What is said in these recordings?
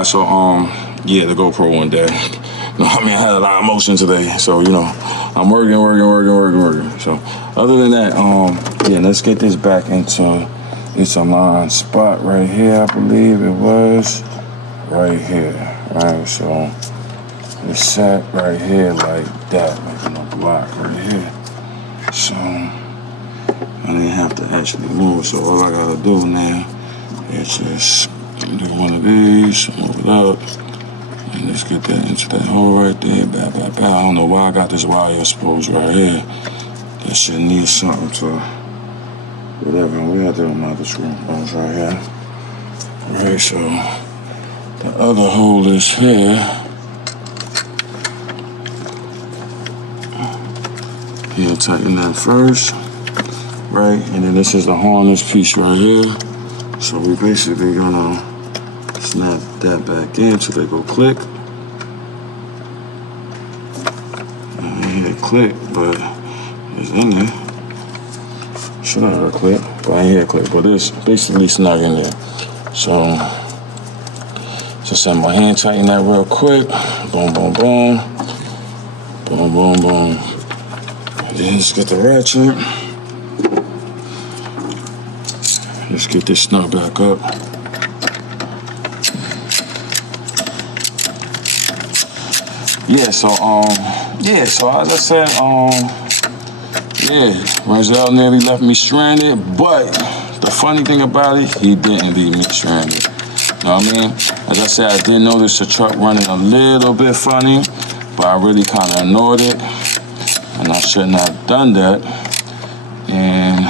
Alright, so yeah, the GoPro one day. I mean, I had a lot of motion today, so you know, I'm working. So other than that, yeah, let's get this back into its aligned spot right here. I believe it was right here, right? So it's set right here like that, making a block right here. So I didn't have to actually move. So all I gotta do now is just do one of these, move it up. And let's get that into that hole right there. I don't know why I got this wire exposed right here. That shit needs something to whatever. We have to mount the screw bones right here. Alright, so the other hole is here. Here, tighten that first. Right, and then this is the harness piece right here. So we basically gonna snap that back in till they go click. I ain't hear it click, but it's in there. Should have heard a click, but I ain't hear it click. But it's basically snug in there. So just set my hand, tighten that real quick. Boom, boom, boom. Boom, boom, boom. And then just get the ratchet. Let's get this snug back up. Yeah, so as I said, yeah, Renzel nearly left me stranded, but the funny thing about it, he didn't leave me stranded. You know what I mean? As I said, I did notice the truck running a little bit funny, but I really kind of ignored it, and I shouldn't have done that. And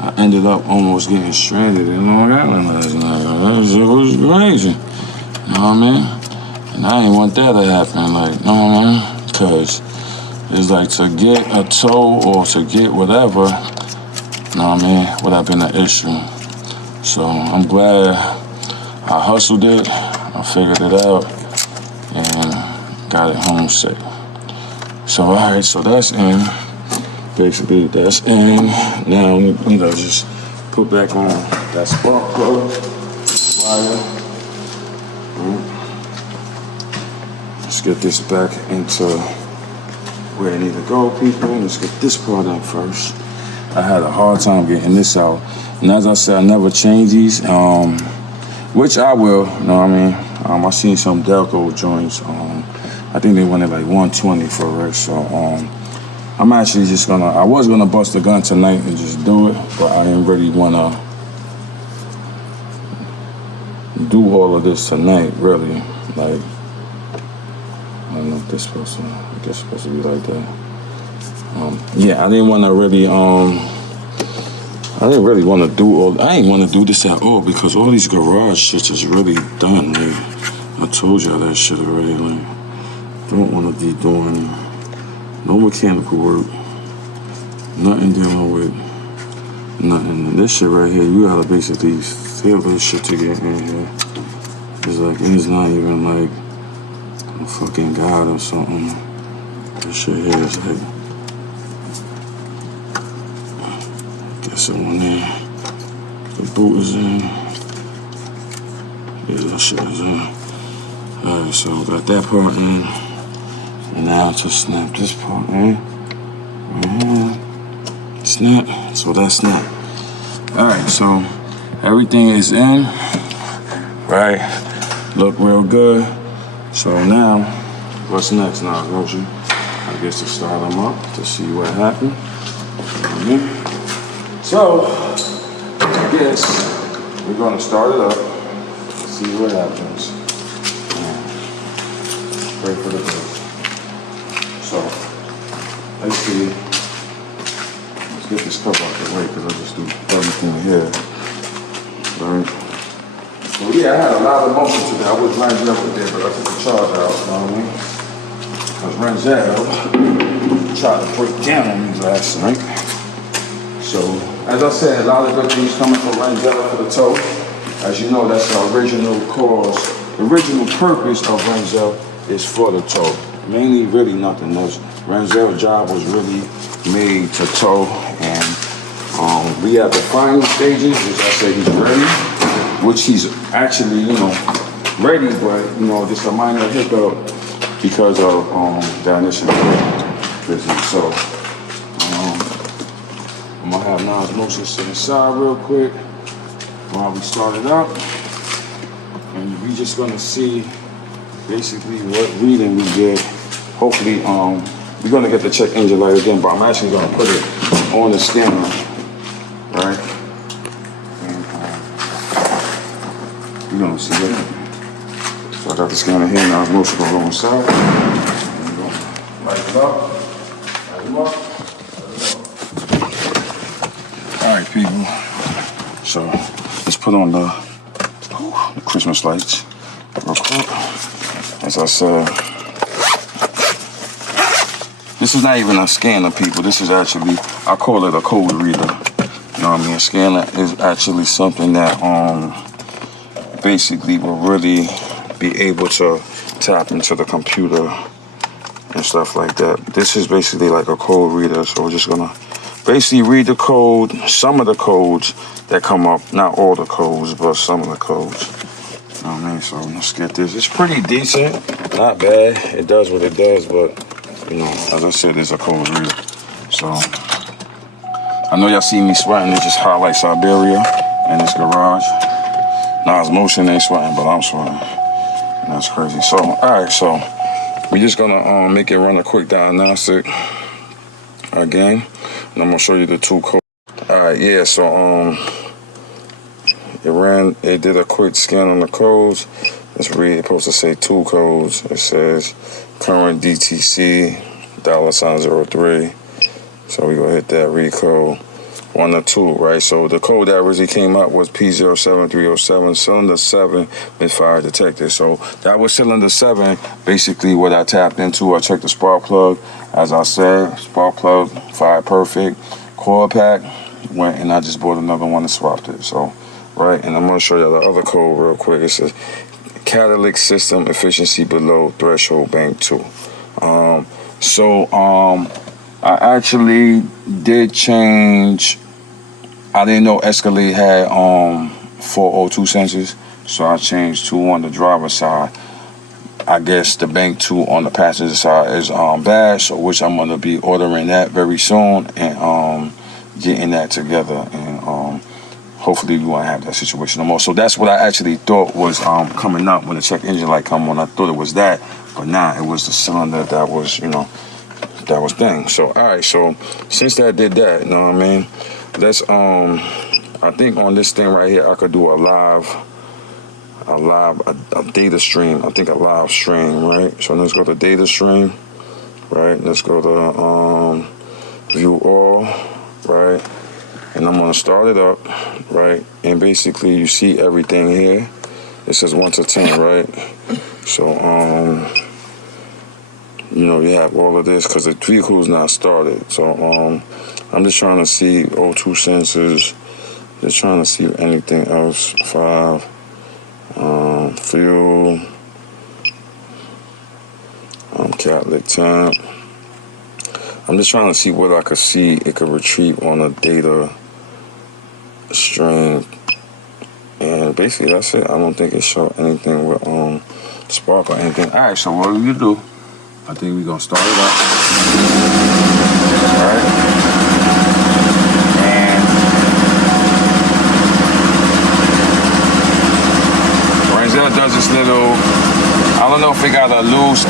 I ended up almost getting stranded in Long Island last night. It was crazy. You know what I mean? And I ain't want that to happen, like, you know what I mean? Because it's like to get a tow or to get whatever, you know what I mean, would have been an issue. So I'm glad I hustled it, I figured it out, and got it home safe. So, all right, so that's in. Basically, that's in. Now, you know, just put back on that spark plug wire. Let's get this back into where it need to go, people. Let's get this part out first. I had a hard time getting this out. And as I said, I never change these, which I will, you know what I mean? I seen some Delco joints. I think they wanted like 120 for it, so I'm actually just I was gonna bust the gun tonight and just do it, but I didn't really wanna do all of this tonight, really. Like, I don't know if this is supposed to, I guess it's supposed to be like that. Yeah, I didn't wanna really, I didn't really wanna do all, I ain't wanna do this at all because all these garage shit is really done, like, I told y'all that shit already, like, don't wanna be doing no mechanical work, nothing dealing with nothing. And this shit right here, you gotta basically feel this shit to get in here. It's like, it's not even like a fucking god or something. This shit here is like, guess it went in. The boot is in. Yeah, that shit is in. Alright, so got that part in. And now to snap this part in. Right here. Snap. So that's snap. Alright, so everything is in. Right. Look real good. So now, what's next now, Rosie? I guess to start them up to see what happened. So, I guess we're gonna start it up, see what happens. Pray for the best. So, let's see. Let's get this cover out the way because I just do everything here. Right? So yeah, I had a lot of motion today. I was Renzel up there, but I took the charge out, you know what I mean? Because Renzel tried to break down on me last night. So, as I said, a lot of good things coming from Renzel for the tow. As you know, that's the original cause. The original purpose of Renzel is for the tow. Mainly, really nothing else. Renzel's job was really made to tow, and we at the final stages, which I say he's ready, which he's actually, you know, ready, but you know, just a minor hiccup because of the initial business. So I'm gonna have Nas motions to the side real quick while we start it up, and we just gonna see basically what reading we get. Hopefully, we're gonna get the check engine light again, but I'm actually gonna put it on the scanner, right? And we're gonna see what. So I got the scanner here, now it's motion on the wrong side. Light it up. Light it up. All right, people. So let's put on the Christmas lights real quick. As I said, this is not even a scanner, people. This is actually, I call it a code reader. You know what I mean? A scanner is actually something that basically will really be able to tap into the computer and stuff like that. This is basically like a code reader, so we're just gonna basically read the code, some of the codes that come up, not all the codes, but some of the codes. You know what I mean? So let's get this. It's pretty decent, not bad. It does what it does, but you know, as I said, it's a code reader. So I know y'all see me sweating. It just highlights Siberia in this garage. Nas motion ain't sweating, but I'm sweating. And that's crazy. So, all right, so we're just gonna make it run a quick diagnostic again. And I'm gonna show you the two codes. All right, yeah, so it did a quick scan on the codes. It's supposed to say two codes. It says current DTC, $03. So we gonna hit that read code 1 or 2, right? So the code that originally came up was P07307, cylinder 7, Misfire detected. So that was cylinder 7, basically what I tapped into. I checked the spark plug. As I said, spark plug fired perfect. Coil pack went and I just bought another one and swapped it. So, right, and I'm gonna show you the other code real quick. It says catalytic system efficiency below threshold bank 2. I actually did change. I didn't know Escalade had 402 sensors, so I changed 2 on the driver's side. I guess the bank 2 on the passenger side is bad, so which I'm gonna be ordering that very soon and getting that together, and hopefully we won't have that situation no more. So that's what I actually thought was coming up when the check engine light come on. I thought it was that, but nah, it was the cylinder that was, you know, that was thing. So all right, so since that did that, you know what I mean, let's I think on this thing right here I could do a data stream. I think a live stream, right? So let's go to data stream, right? Let's go to view all, right? And I'm gonna start it up, right? And basically you see everything here. It says 1 to 10, right? So you know, you have all of this because the vehicle is not started. So I'm just trying to see O2 sensors, just trying to see anything else. 5, fuel, catalytic temp. I'm just trying to see what I could see it could retrieve on a data stream. And basically that's it. I don't think it showed anything with spark or anything. All right, so what do you do? I think we're gonna start it up. All right. And Ranzel does this little, I don't know if it got a loose,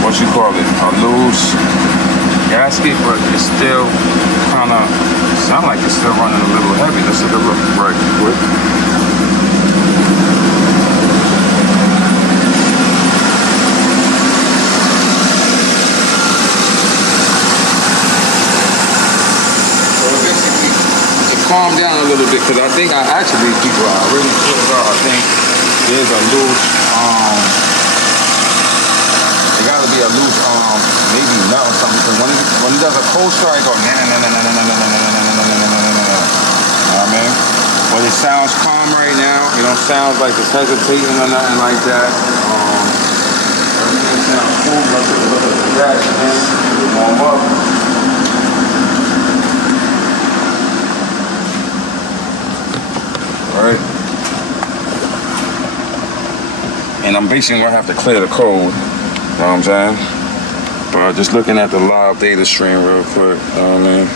what you call it, a loose gasket, but it's still kind of, sound like it's still running a little heavy. Let's take a look right quick. Calm down a little bit, because I think I really feel well. I think there's a loose, it gotta be a loose, maybe nut or something, because when it does a cold start, it goes na na na na na na na na na na na na na na. You know what I mean? But it sounds calm right now. It don't sound like it's hesitating or nothing like that. Everything sounds cool. Let's look at the gas again. Warm up. All right. and I'm basically gonna have to clear the code. You know what I'm saying? But just looking at the live data stream real quick. You know what I mean?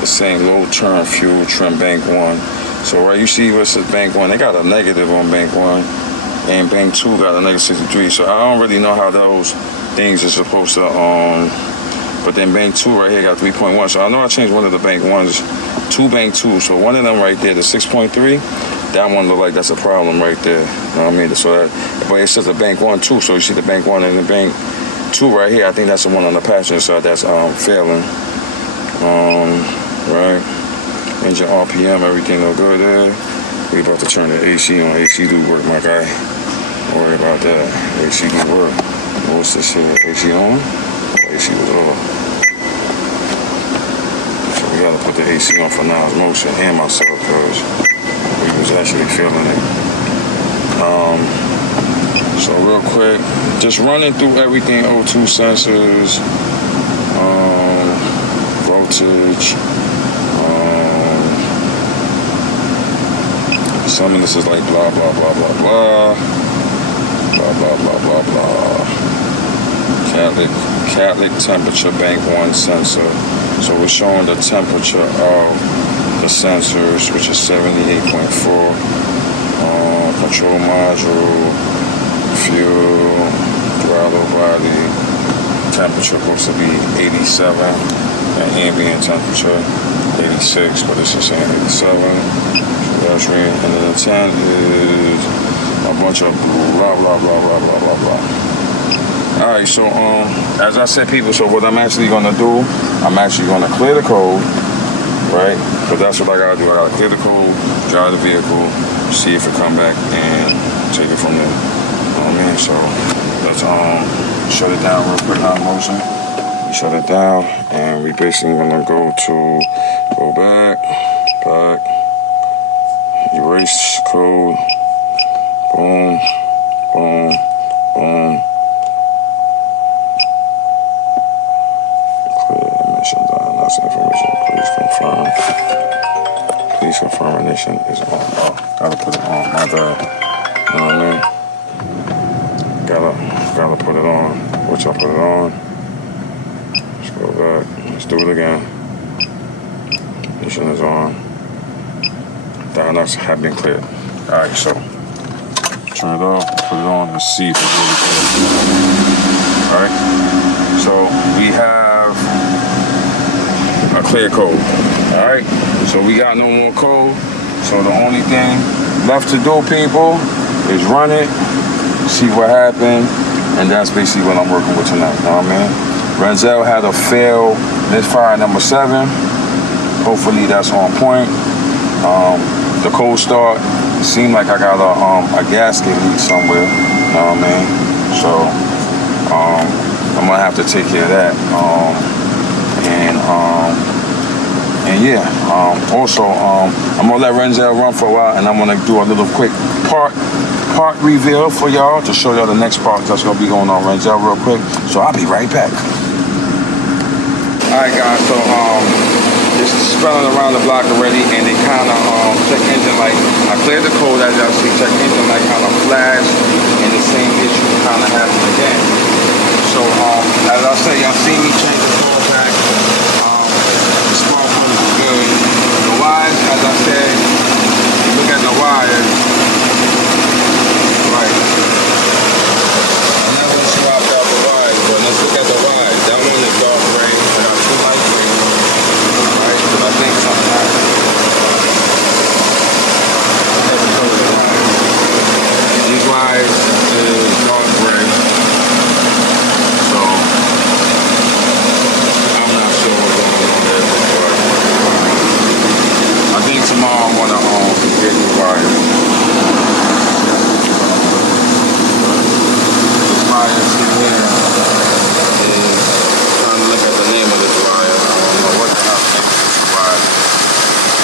It's saying low turn fuel trim bank 1. So right, you see what's this bank 1? They got a negative on bank 1, and bank 2 got a negative 63. So I don't really know how those things are supposed to but then bank 2 right here got 3.1. So I know I changed one of the bank 1s to bank 2. So one of them right there, the 6.3, that one look like that's a problem right there. You know what I mean? So that, but it says the bank 1 too. So you see the bank 1 and the bank 2 right here. I think that's the one on the passenger side that's failing. Right. Engine RPM, everything look good there. We about to turn the AC on. AC do work, my guy. Don't worry about that. AC do work. What's this here? AC on? AC was off. So we gotta put the AC on for Niles Motion and myself because we was actually feeling it. So real quick, just running through everything, O2 sensors, voltage, some of this is like blah, blah, blah, blah, blah, blah, blah, blah, blah, blah. Catholic temperature bank 1 sensor. So we're showing the temperature of the sensors, which is 78.4. Control module, fuel, throttle body, temperature supposed to be 87, and ambient temperature 86, but it's just saying 87. Pedestrian, and then the 10 is a bunch of blah, blah, blah, blah, blah, blah, blah. All right, so as I said, people, so what I'm actually gonna do, I'm actually gonna clear the code, right? But that's what I gotta do. I gotta clear the code, drive the vehicle, see if it come back, and take it from there. You know what I mean? So let's shut it down real quick on motion. We shut it down, and we basically gonna go back, erase code, boom, boom, boom. Clear emission diagnostic information. Please confirm ignition is on. Oh, gotta put it on. My bad. You know what I mean? Gotta put it on. Which I put it on. Let's go back. Let's do it again. Ignition is on. Diagnostics have been cleared. Alright, so turn it off, put it on, let's see if it's really clear. Alright, so we have a clear code. Alright, so we got no more code. So the only thing left to do, people, is run it, see what happened, and that's basically what I'm working with tonight. You know what I mean? Renzel had a fail Misfire number 7. Hopefully that's on point. The cold start seemed like I got a gasket leak somewhere. You know what I mean? So I'm gonna have to take care of that. And yeah. Also, I'm gonna let Renzel run for a while, and I'm gonna do a little quick part reveal for y'all to show y'all the next part that's gonna be going on Renzel real quick. So I'll be right back. All right, guys. So it's spelling around the block already, and they kind of check engine light. I cleared the code, as y'all see. Check engine light kind of flashed, and the same issue kind of happened again. So as I say, y'all see me change the small pack. The small one is good. The wires, as I said, you look at the wires, right? I'm not gonna swap out the wires, but let's look at the wires. That one is dark gray, and I two light gray. I think something happened. These wires is dark gray, so I'm not sure what's going on there, but I think tomorrow I want to get new wires. This wire is here is trying to look at the name of this wire. I don't know what the hell it is.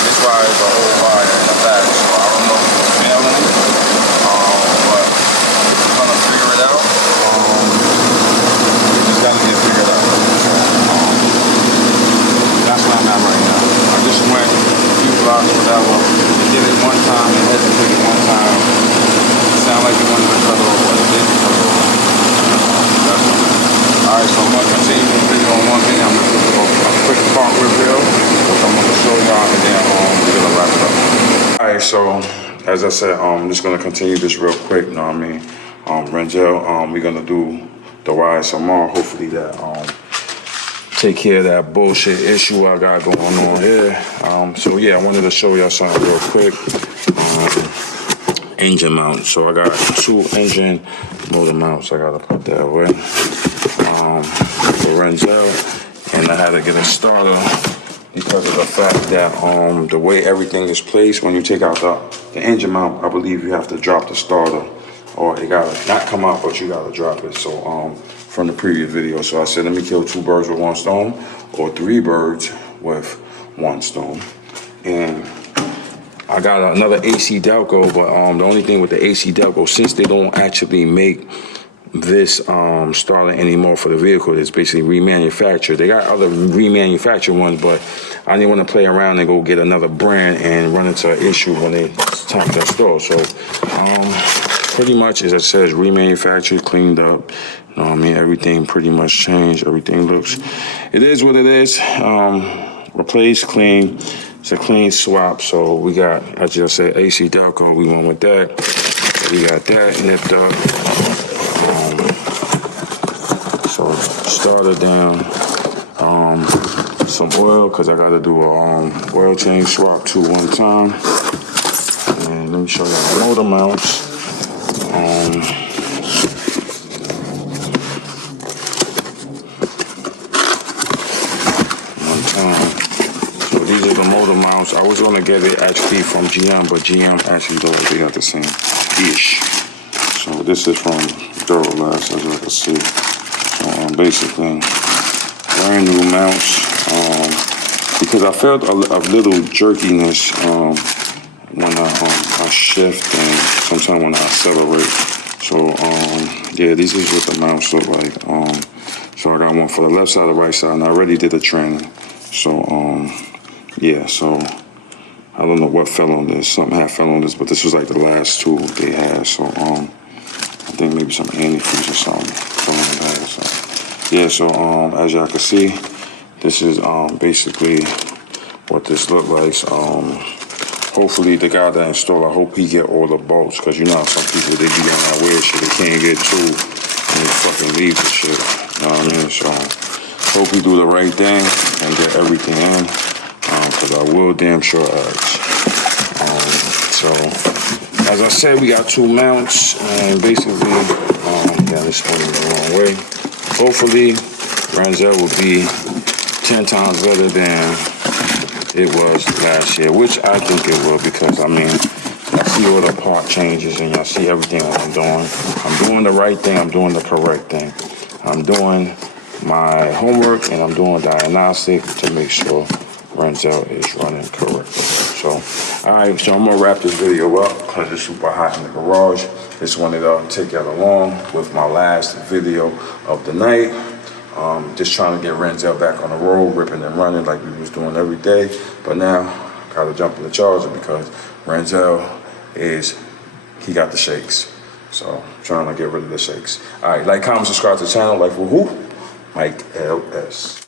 This wire is a whole wire in the back, so I don't know if it's failing, but we're gonna figure it out. We just gotta get figured out. That's where I'm at right now. I just went a few blocks, whatever. Did it one time and had to take it one right, so as I said, I'm just gonna continue this real quick. You know what I mean? Renzel, we're gonna do the ride some more. Hopefully that take care of that bullshit issue I got going on here. So yeah, I wanted to show y'all something real quick. Engine mount. So I got 2 engine motor mounts. I gotta put that away. For Renzel, and I had to get a starter because of the fact that the way everything is placed, when you take out the engine mount, I believe you have to drop the starter, or it gotta not come out, but you gotta drop it. So from the previous video, so I said let me kill 2 birds with 1 stone, or 3 birds with 1 stone. And I got another AC Delco, but the only thing with the AC Delco, since they don't actually make this starter anymore for the vehicle, it's basically remanufactured. They got other remanufactured ones, but I didn't want to play around and go get another brand and run into an issue when it's time to install. So pretty much, as it says, remanufactured, cleaned up. You know what I mean? Everything pretty much changed. Everything looks, it is what it is. Replaced, clean. It's a clean swap. So we got, I just said AC Delco, we went with that. We got that nipped up. So starter down. Some oil, because I got to do a oil change swap too one time. And let me show you the motor mounts. These are the motor mounts. I was gonna get it actually from GM, but GM actually they got the same ish. So this is from Duralast, as you can see. So basically, brand new mounts. Because I felt a little jerkiness when I shift and sometimes when I accelerate. So yeah, this is what the mounts look like. So I got one for the left side, the right side, and I already did the training. So yeah, so I don't know what fell on this. Something had fell on this, but this was like the last tool they had. So I think maybe some antifreeze or something fell on that. So yeah, so as y'all can see, this is basically what this look like. Hopefully the guy that installed, I hope he get all the bolts, because you know how some people, they be on that weird shit, they can't get to and they fucking leave the shit. You know what I mean? So hope he do the right thing and get everything in. Because I will damn sure ask. So, as I said, we got 2 mounts, and basically, yeah, this one is the wrong way. Hopefully, Renzel will be 10 times better than it was last year, which I think it will, because, I mean, I see all the part changes, and y'all see everything that I'm doing. I'm doing the right thing, I'm doing the correct thing. I'm doing my homework, and I'm doing diagnostic to make sure Renzel is running correctly. So, alright, so I'm gonna wrap this video up because it's super hot in the garage. Just wanted to take y'all along with my last video of the night. Just trying to get Renzel back on the road, ripping and running like we was doing every day. But now, gotta jump in the charger because Renzel he got the shakes. So, trying to get rid of the shakes. Alright, like, comment, subscribe to the channel. Like for who? Myke LS.